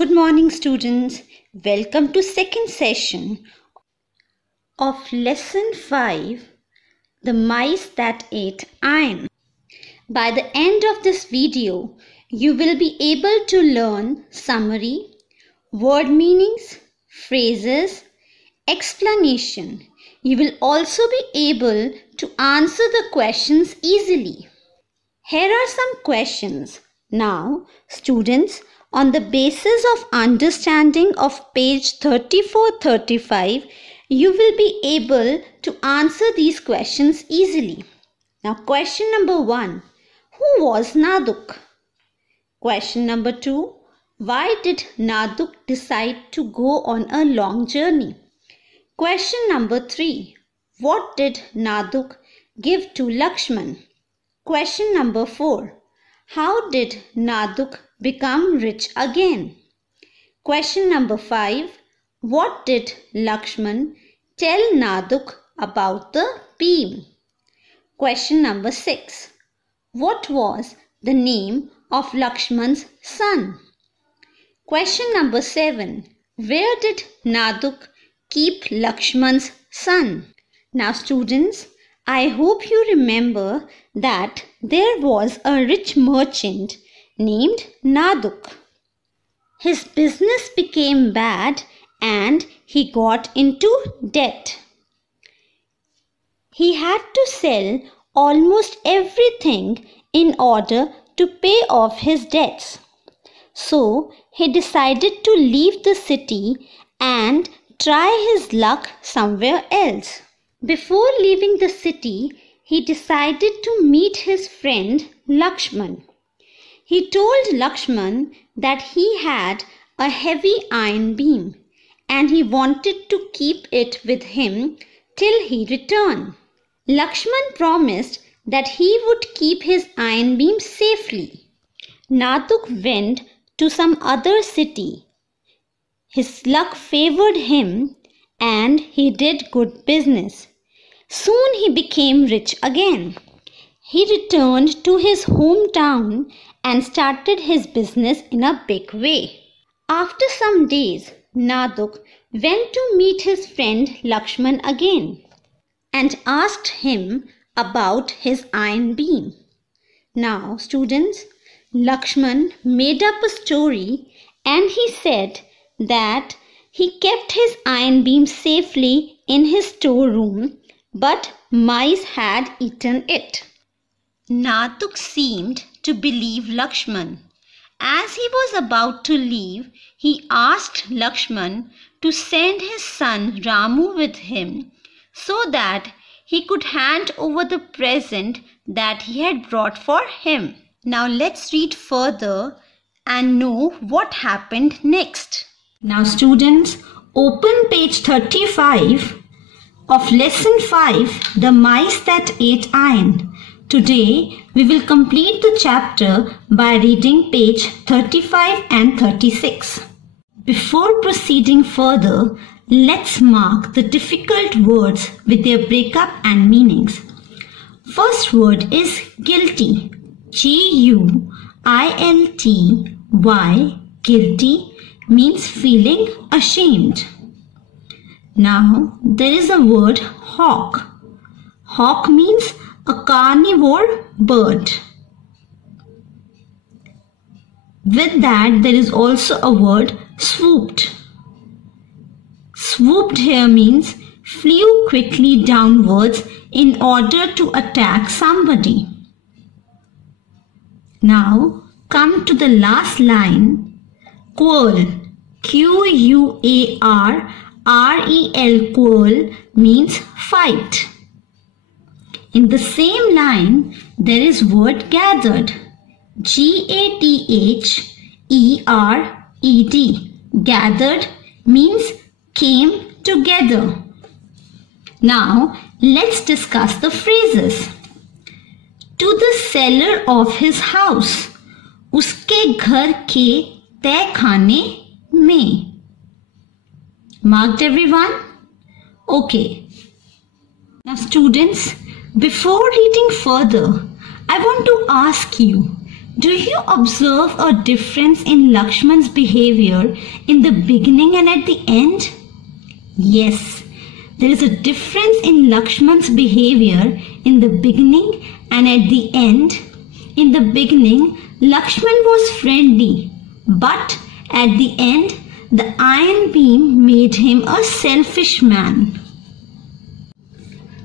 Good morning, students. Welcome to second session of lesson 5, The Mice That Ate Iron. By the end of this video, you will be able to learn summary, word meanings, phrases, explanation. You will also be able to answer the questions easily. Here are some questions. Now, students, on the basis of understanding of page 34-35, you will be able to answer these questions easily. Now, question number 1. Who was Naduk? Question number 2. Why did Naduk decide to go on a long journey? Question number 3. What did Naduk give to Lakshman? Question number 4. How did Naduk become rich again? Question number 5. What did Lakshman tell Naduk about the beam? Question number 6. What was the name of Lakshman's son? Question number 7. Where did Naduk keep Lakshman's son? Now students, I hope you remember that there was a rich merchant named Naduk. His business became bad and he got into debt. He had to sell almost everything in order to pay off his debts. So he decided to leave the city and try his luck somewhere else. Before leaving the city, he decided to meet his friend Lakshman. He told Lakshman that he had a heavy iron beam and he wanted to keep it with him till he returned. Lakshman promised that he would keep his iron beam safely. Naduk went to some other city. His luck favored him and he did good business. Soon he became rich again. He returned to his hometown and started his business in a big way. After some days, Naduk went to meet his friend Lakshman again and asked him about his iron beam. Now, students, Lakshman made up a story and he said that he kept his iron beam safely in his storeroom, but mice had eaten it. Naduk seemed to believe Lakshman. As he was about to leave, he asked Lakshman to send his son Ramu with him so that he could hand over the present that he had brought for him. Now let's read further and know what happened next. Now students, open page 35 of lesson 5, The Mice That Ate Iron. Today we will complete the chapter by reading page 35 and 36. Before proceeding further, let's mark the difficult words with their breakup and meanings. First word is guilty. G-U-I-L-T-Y. Guilty means feeling ashamed. Now there is a word hawk. Hawk means a carnivore bird. With that there is also a word swooped. Swooped here means flew quickly downwards in order to attack somebody. Now come to the last line. Quarrel. Q-U-A-R-R-E-L. Quarrel means fight. In the same line, there is word gathered. G-A-T-H-E-R-E-D. Gathered means came together. Now, let's discuss the phrases. To the seller of his house. उसके घर के तय खाने में. Marked everyone? Okay. Now students, before reading further, I want to ask you, Do you observe a difference in Lakshman's behavior in the beginning and at the end? Yes, there is a difference in Lakshman's behavior in the beginning and at the end. In the beginning, Lakshman was friendly, but at the end, the iron beam made him a selfish man.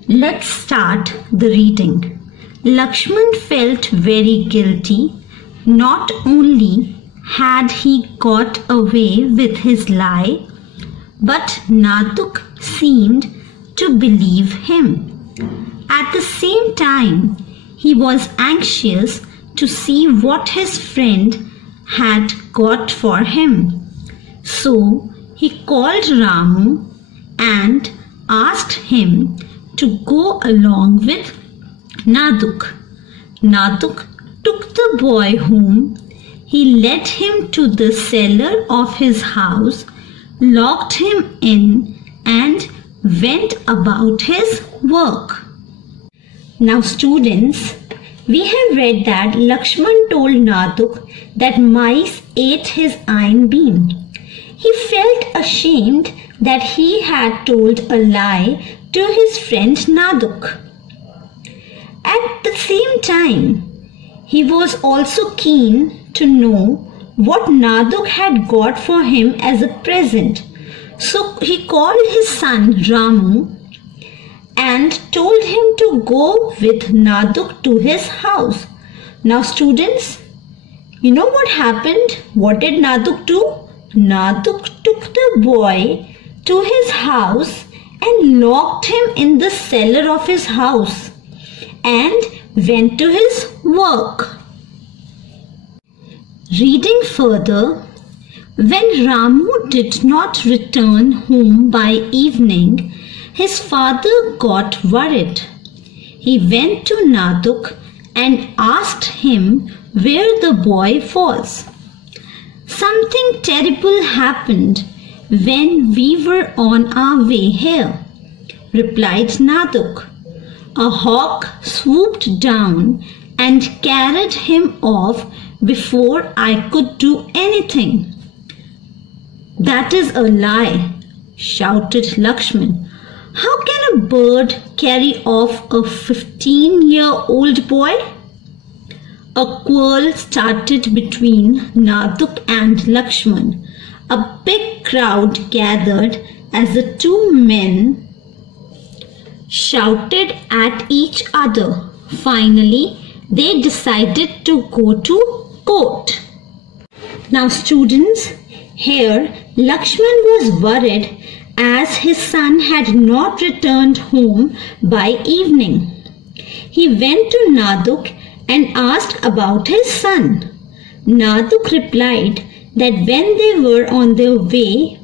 Let's start the reading. Lakshman felt very guilty. Not only had he got away with his lie, but Naduk seemed to believe him. At the same time, he was anxious to see what his friend had got for him. So he called Ramu and asked him to go along with Naduk. Naduk took the boy home. He led him to the cellar of his house, locked him in, and went about his work. Now students, we have read that Lakshman told Naduk that mice ate his iron beam. He felt ashamed that he had told a lie to his friend Naduk. At the same time, he was also keen to know what Naduk had got for him as a present. So he called his son Ramu and told him to go with Naduk to his house. Now students, you know what happened? What did Naduk do? Naduk took the boy to his house and locked him in the cellar of his house and went to his work. Reading further, when Ramu did not return home by evening, his father got worried. He went to Naduk and asked him where the boy was. Something terrible happened when we were on our way here, replied Naduk. A hawk swooped down and carried him off before I could do anything. That is a lie, shouted Lakshman. How can a bird carry off a 15-year-old boy? A quarrel started between Naduk and Lakshman. A big crowd gathered as the two men shouted at each other. Finally, they decided to go to court. Now students, here Lakshman was worried as his son had not returned home by evening. He went to Naduk and asked about his son. Naduk replied that when they were on their way,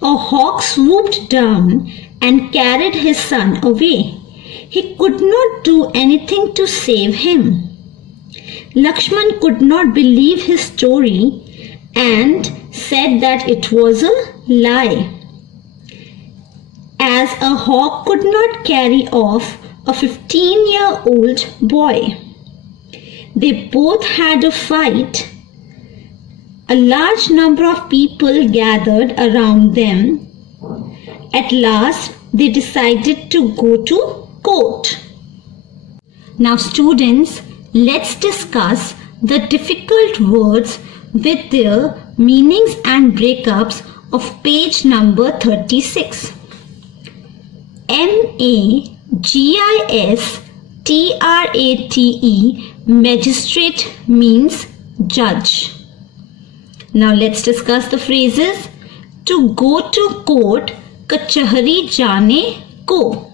a hawk swooped down and carried his son away. He could not do anything to save him. Lakshman could not believe his story and said that it was a lie, as a hawk could not carry off a 15-year-old boy. They both had a fight. A large number of people gathered around them. At last, they decided to go to court. Now students, let's discuss the difficult words with their meanings and breakups of page number 36. M-A-G-I-S-T-R-A-T-E, magistrate means judge. Now let's discuss the phrases. To go to court, kachahari jane ko.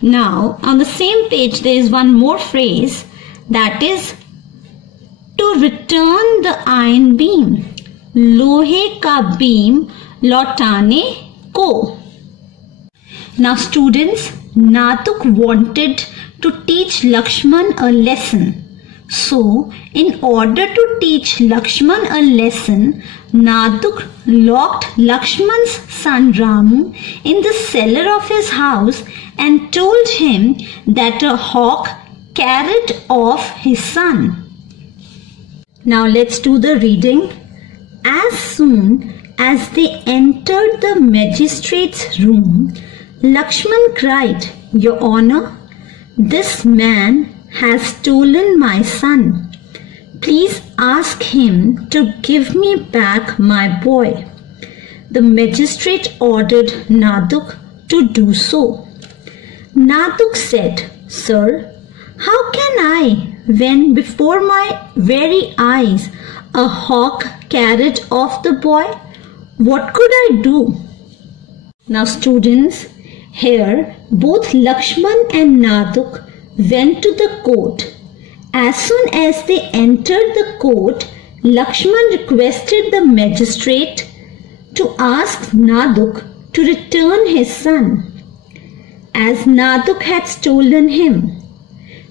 Now on the same page there is one more phrase, that is to return the iron beam. Lohe ka beam lautane ko. Now students, Naduk wanted to teach Lakshman a lesson. So, in order to teach Lakshman a lesson, Naduk locked Lakshman's son Ramu in the cellar of his house and told him that a hawk carried off his son. Now let's do the reading. As soon as they entered the magistrate's room, Lakshman cried, "Your Honor, this man has stolen my son. Please ask him to give me back my boy." The magistrate ordered Naduk to do so. Naduk said, "Sir, how can I, when before my very eyes a hawk carried off the boy? What could I do?" Now students, here both Lakshman and Naduk went to the court. As soon as they entered the court, Lakshman requested the magistrate to ask Naduk to return his son, as Naduk had stolen him.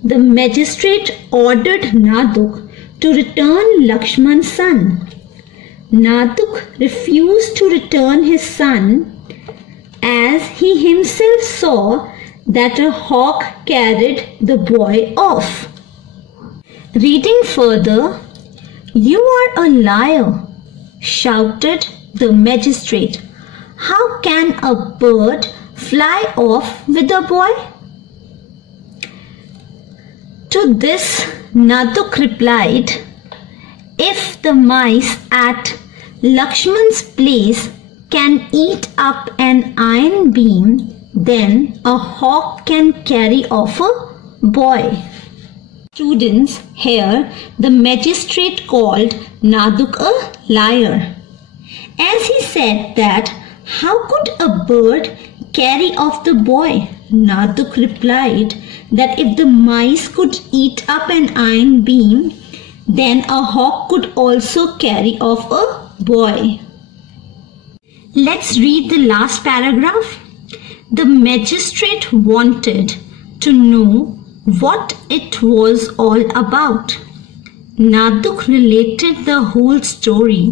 The magistrate ordered Naduk to return Lakshman's son. Naduk refused to return his son, as he himself saw that a hawk carried the boy off. Reading further, "You are a liar," shouted the magistrate. "How can a bird fly off with a boy?" To this Naduk replied, "If the mice at Lakshman's place can eat up an iron beam, then a hawk can carry off a boy." Students, here the magistrate called Naduk a liar, as he said that how could a bird carry off the boy? Naduk replied that if the mice could eat up an iron beam, then a hawk could also carry off a boy. Let's read the last paragraph. The magistrate wanted to know what it was all about. Naduk related the whole story.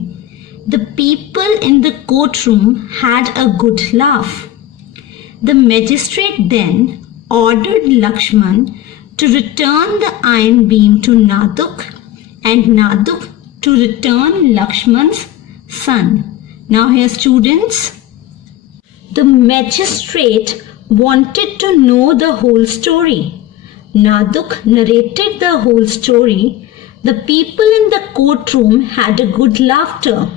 The people in the courtroom had a good laugh. The magistrate then ordered Lakshman to return the iron beam to Naduk and Naduk to return Lakshman's son. Now here students, the magistrate wanted to know the whole story. Naduk narrated the whole story. The people in the courtroom had a good laughter.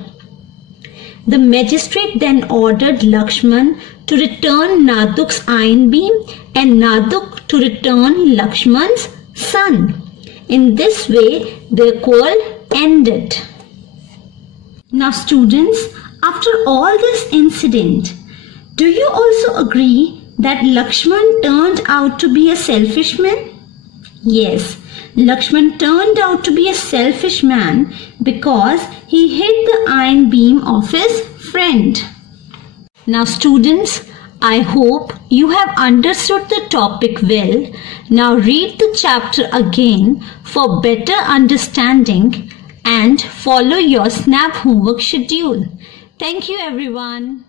The magistrate then ordered Lakshman to return Naduk's iron beam and Naduk to return Lakshman's son. In this way, their quarrel ended. Now students, after all this incident, do you also agree that Lakshman turned out to be a selfish man? Yes, Lakshman turned out to be a selfish man because he hid the iron beam of his friend. Now students, I hope you have understood the topic well. Now read the chapter again for better understanding and follow your SNAP homework schedule. Thank you everyone.